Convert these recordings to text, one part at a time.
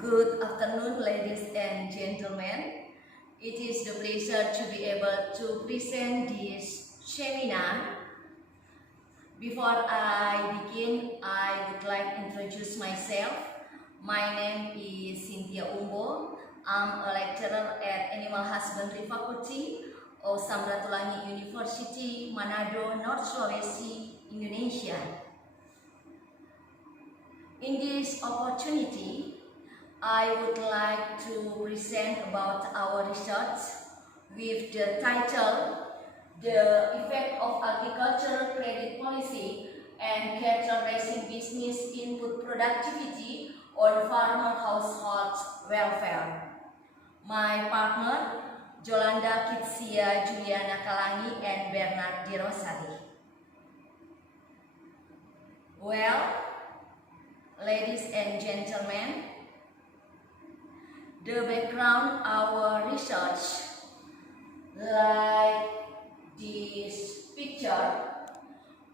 Good afternoon, ladies and gentlemen. It is the pleasure to be able to present this seminar. Before I begin, I would like to introduce myself. My name is Cynthia Umbo. I'm a lecturer at Animal Husbandry Faculty of Samratulangi University, Manado, North Sulawesi, Indonesia. In this opportunity, I would like to present about our research with the title The Effect of Agricultural Credit Policy and Cattle Raising Business Input Productivity on Farmer Household Welfare. My partner, Jolanda Kitsia Juliana Kalangi and Bernard Di Rosari. Well, ladies and gentlemen, the background our research, like this picture,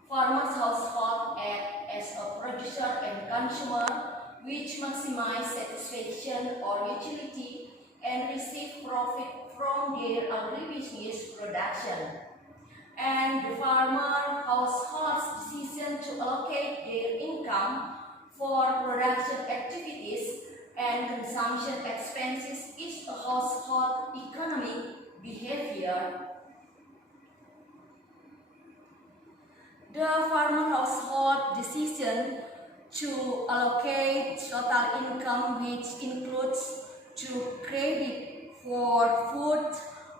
farmers' household act as a producer and consumer which maximize satisfaction or utility and receive profit from their agribusiness production. And the farmer household's decision to allocate their income for production activities and consumption expenses is a household economic behavior. The farmer household decision to allocate total income, which includes to credit for food,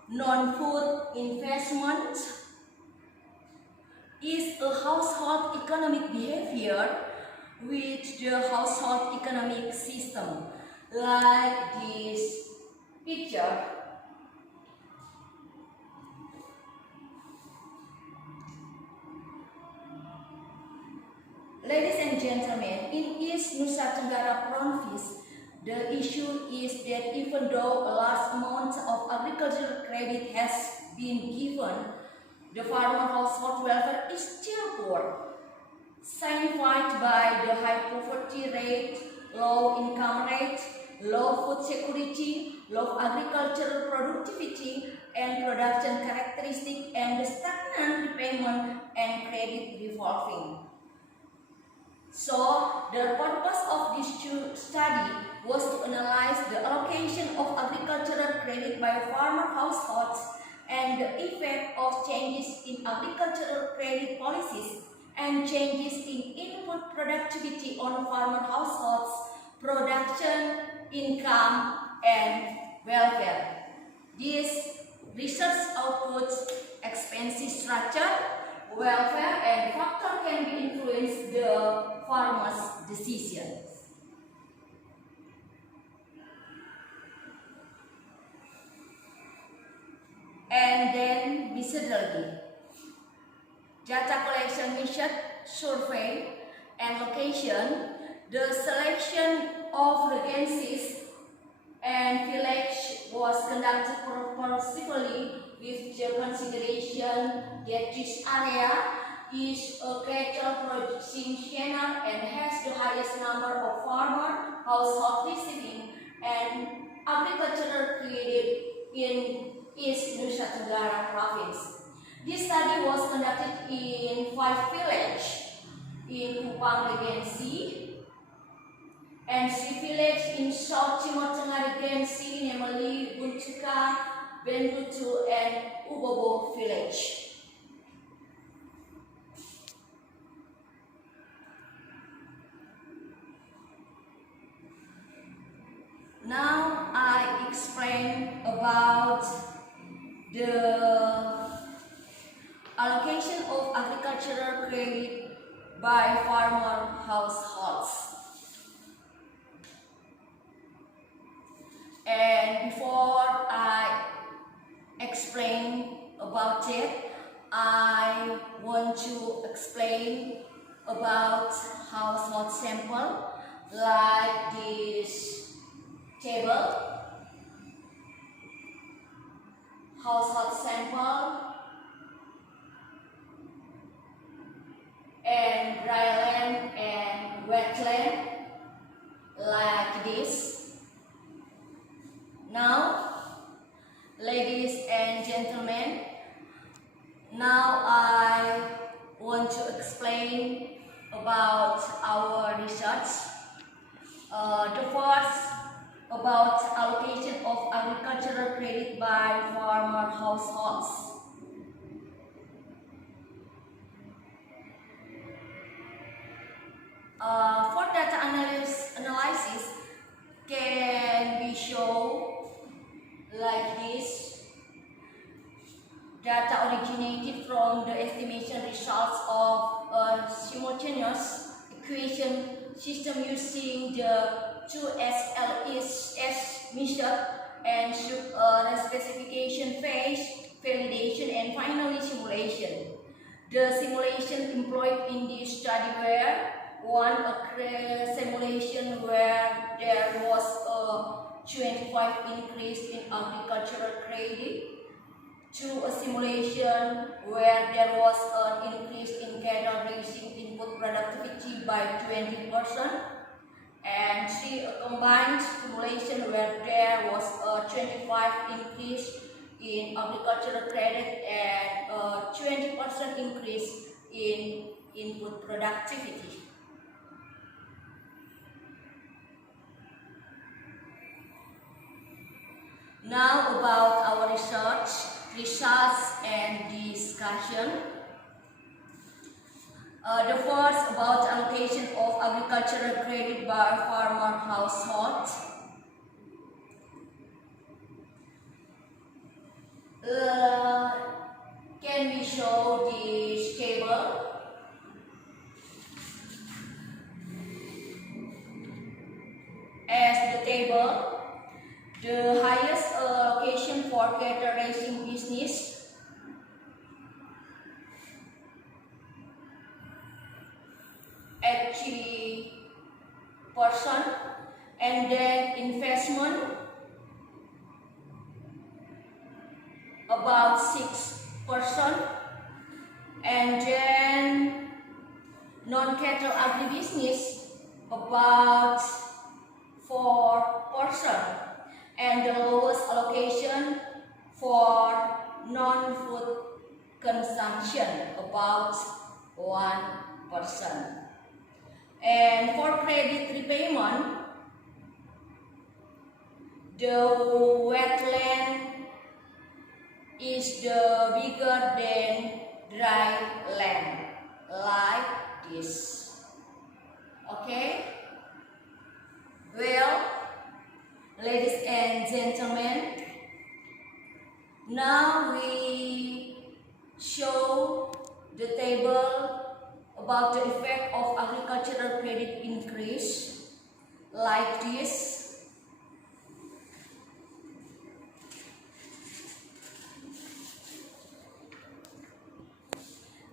non-food investment, is a household economic behavior with the household economic system, like this picture. Ladies and gentlemen, in East Nusa Tenggara province, the issue is that even though a large amount of agricultural credit has been given, the farmer household welfare is still poor, signified by the high poverty rate, low income rate, low food security, low agricultural productivity and production characteristic, and the stagnant repayment and credit revolving. So, the purpose of this study was to analyze the allocation of agricultural credit by farmer households and the effect of changes in agricultural credit policies and changes in input productivity on farmer households, production, income, and welfare. This research outputs expense structure, welfare, and factor can be influence the farmer's decisions. And then methodology. Data collection method, survey, and location. The selection of regencies and village was conducted purposefully with the consideration that this area is a cattle producing channel and has the highest number of farmer household receiving and agricultural credit in East Nusa Tenggara province. This study was conducted in 5 villages in Kupang Regency and 3 villages in South Timur Tengah Regency, namely Buncuka, Bendutu, and Ubobo village. Now I explain about the allocation of agricultural credit by farmer households. And before I explain about it, I want to explain about household sample, like this table, household sample, and dry land and wetland, like this. The first about allocation of agricultural credit by farmer households. For data analysis can be shown like this. Data originated from the estimation results of a simultaneous equation system using the 2SLS method and specification phase, validation, and finally simulation. The simulation employed in this study were: one, a simulation where there was a 25 increase in agricultural credit; two, a simulation where there was an increase in cattle raising input productivity by 20%; and three, a combined simulation where there was a 25 increase in agricultural credit and a 20% increase in input productivity. Now about our research, results and discussion. The first about allocation of agricultural credit by farmer households. Can we show this table? As the table, the highest allocation for cattle raising business at 3%, and then investment about 6%, and then non-cattle agribusiness about 4%, and the lowest allocation for non-food consumption about 1%. And for credit repayment, the wetland is the bigger than dry land, like this. Okay? Well, ladies and gentlemen, now we show the table about the effect of agricultural credit increase, like this.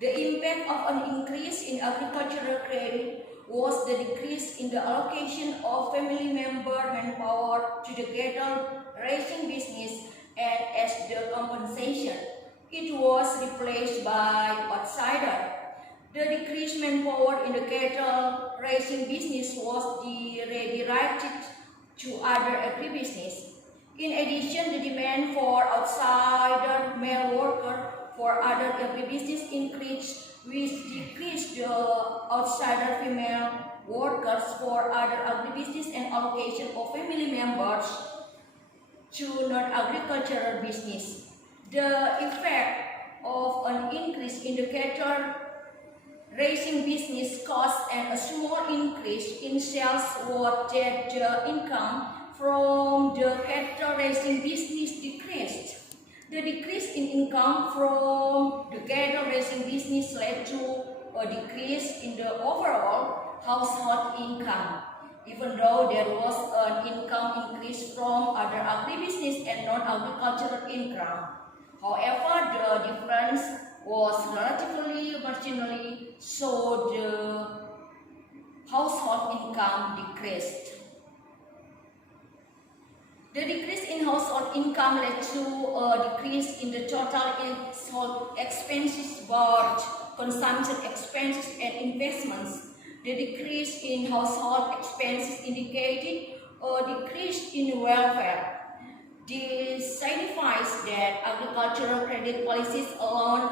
The impact of an increase in agricultural credit was the decrease in the allocation of family member manpower to the cattle raising business, and as the compensation, it was replaced by outsider. The decreased manpower in the cattle raising business was redirected to other agribusiness. In addition, the demand for outsider male worker for other agribusiness increased, which decreased the outsider female workers for other agribusiness and allocation of family members to non-agricultural business. The effect of an increase in the cattle raising business cost and a small increase in sales was that the income from the cattle raising business decreased. The decrease in income from the cattle raising business led to a decrease in the overall household income, even though there was an income increase from other agribusiness and non-agricultural income. However, the difference was relatively marginally, so the household income decreased. The decrease in household income led to a decrease in the total household expenses, both consumption expenses and investments. The decrease in household expenses indicated a decrease in welfare. This signifies that agricultural credit policies alone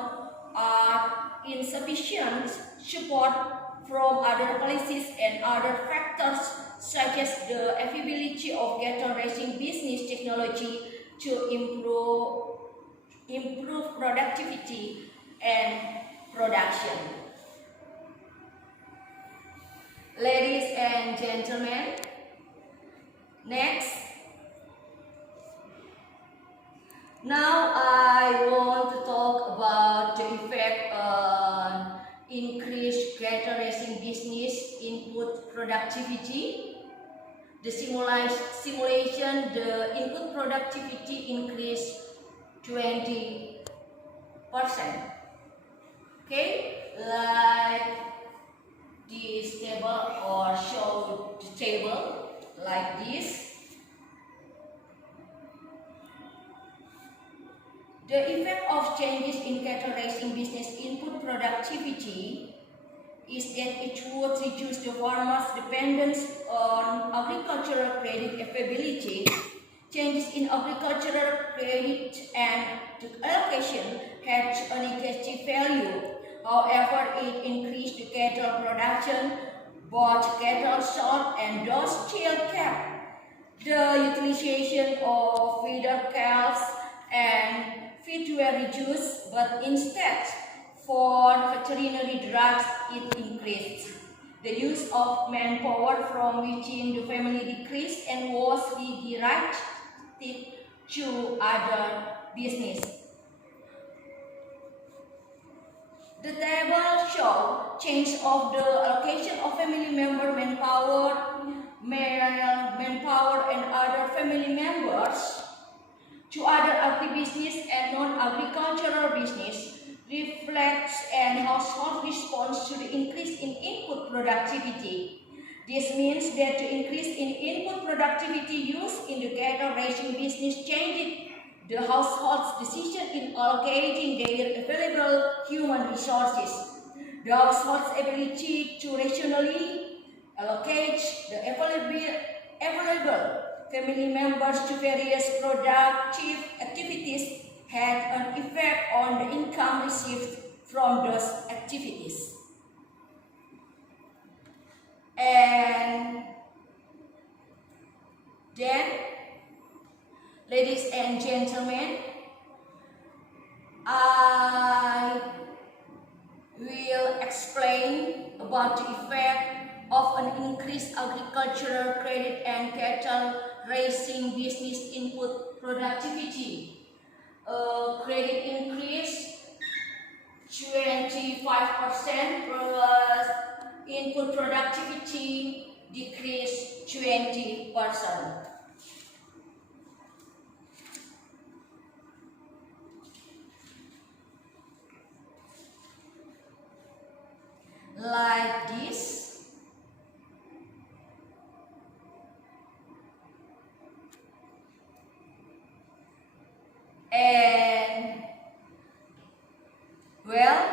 are insufficient. Support from other policies and other factors such as the availability of cattle raising business technology to improve productivity and production. Ladies and gentlemen, next, now I want to talk about the effect on increased cattle raising business input productivity. The simulation, the input productivity increased 20%. Okay, like this table, or show the table like this. The effect of changes in cattle raising business input productivity is that it would reduce the farmers' dependence on agricultural credit availability. Changes in agricultural credit and the allocation had a negative value. However, it increased the cattle production, both cattle sold and those still kept. The utilization of feeder calves and feed were reduced, but instead, for veterinary drugs, it increased. The use of manpower from within the family decreased and was redirected to other business. The table shows change of the allocation of family member manpower, male manpower, and other family members to other agribusiness and non-agricultural business, reflects an household response to the increase in input productivity. This means that the increase in input productivity used in the cattle raising business changed the household's decision in allocating their available human resources. The household's ability to rationally allocate the available family members to various productive activities had an effect on the income received from those activities. And then, ladies and gentlemen, I will explain about the effect of an increased agricultural credit and cattle raising business input productivity. Credit increase 25% plus input productivity decrease 20%. Like this. And well,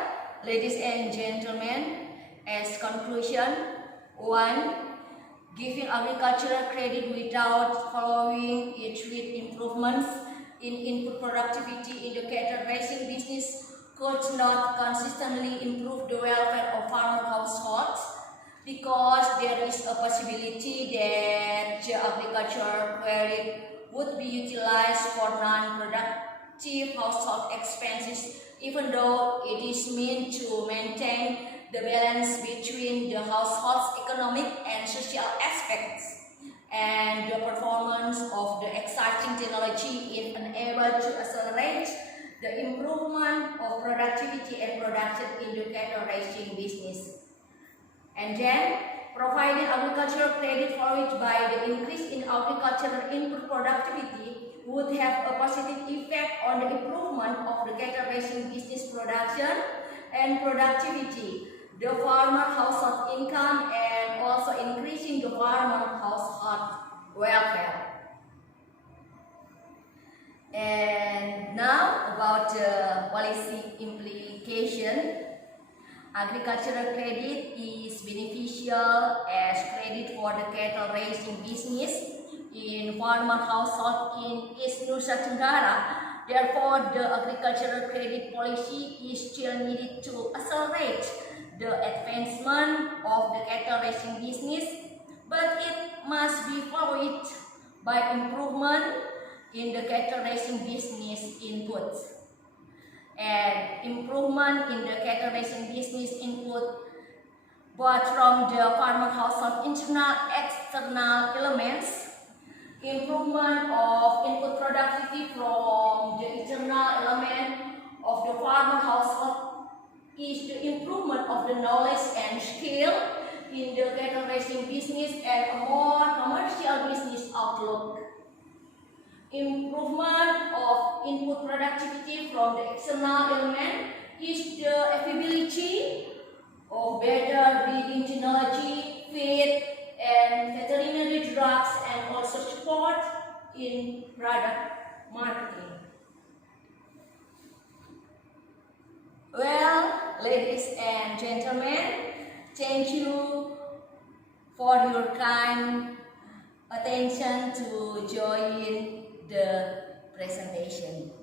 ladies and gentlemen, as conclusion, 1. Giving agricultural credit without following it with improvements in input productivity in the cattle raising business could not consistently improve the welfare of farmer households, because there is a possibility that the agricultural credit would be utilized for non-productive household expenses, even though it is meant to maintain the balance between the household's economic and social aspects. And the performance of the exciting technology is unable to accelerate the improvement of productivity and production in the cattle raising business. And then, providing agricultural credit followed by the increase in agricultural input productivity would have a positive effect on the improvement of the cattle raising business production and productivity, the farmer household income, and also increasing the farmer household welfare. And now about the policy implication. Agricultural credit is beneficial as credit for the cattle raising business in farmer household in East Nusa Tenggara. Therefore, the agricultural credit policy is still needed to accelerate the advancement of the cattle raising business, but it be followed by improvement in the cattle raising business input. And improvement in the cattle raising business input both from the farmer household internal external elements. Improvement of input productivity from the internal element of the farmer household is the improvement of the knowledge and skill in the cattle raising business and a more commercial business outlook. Improvement of input productivity from the external element is the availability of better breeding technology, feed, and veterinary drugs, and also support in product marketing. Well, ladies and gentlemen, thank you for your kind attention to join the presentation.